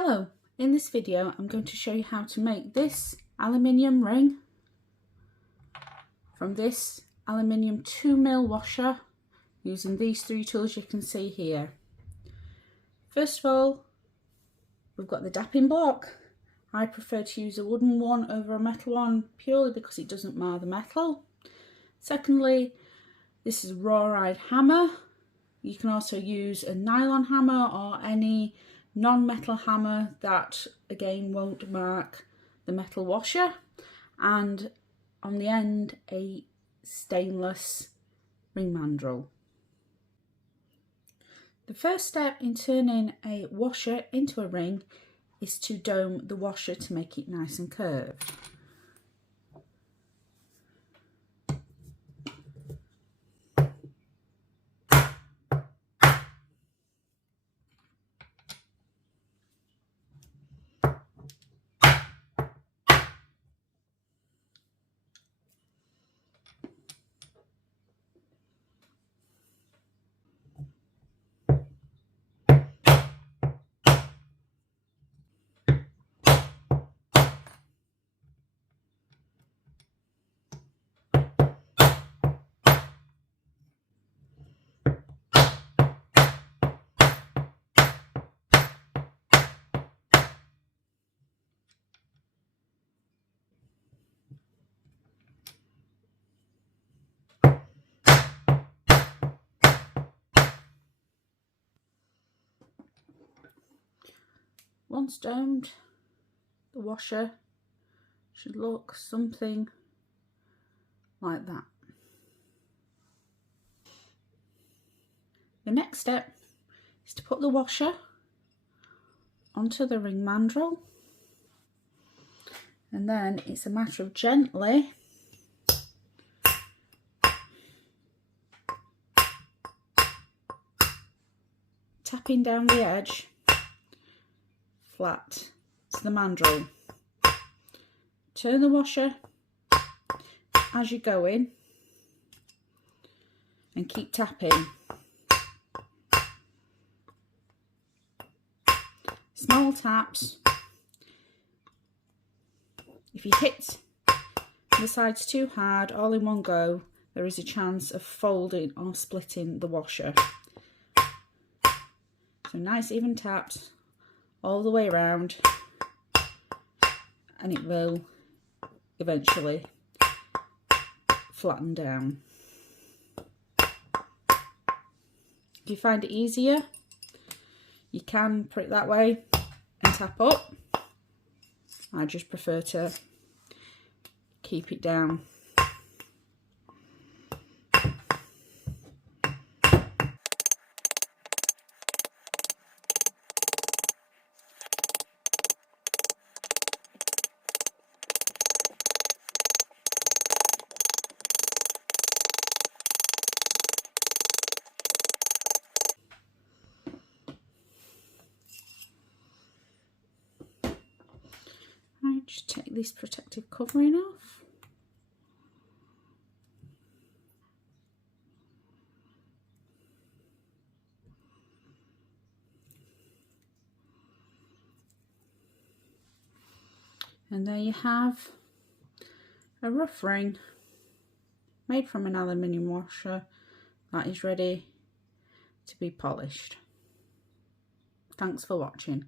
Hello, in this video I'm going to show you how to make this aluminium ring from this aluminium 2mm washer using these three tools you can see here. First of all, we've got the dapping block. I prefer to use a wooden one over a metal one purely because it doesn't mar the metal. Secondly, this is a rawhide hammer. You can also use a nylon hammer or any non-metal hammer that again won't mark the metal washer, and on the end a stainless ring mandrel. The first step in turning a washer into a ring is to dome the washer to make it nice and curved. Once domed, the washer should look something like that. The next step is to put the washer onto the ring mandrel, and then it's a matter of gently tapping down the edge flat to the mandrel. Turn the washer as you're going and keep tapping. Small taps. If you hit the sides too hard all in one go, there is a chance of folding or splitting the washer. So nice even taps all the way around, and it will eventually flatten down. If you find it easier, you can put it that way and tap up. I just prefer to keep it down. Just take this protective covering off. And there you have a rough ring made from an aluminium washer that is ready to be polished. Thanks for watching.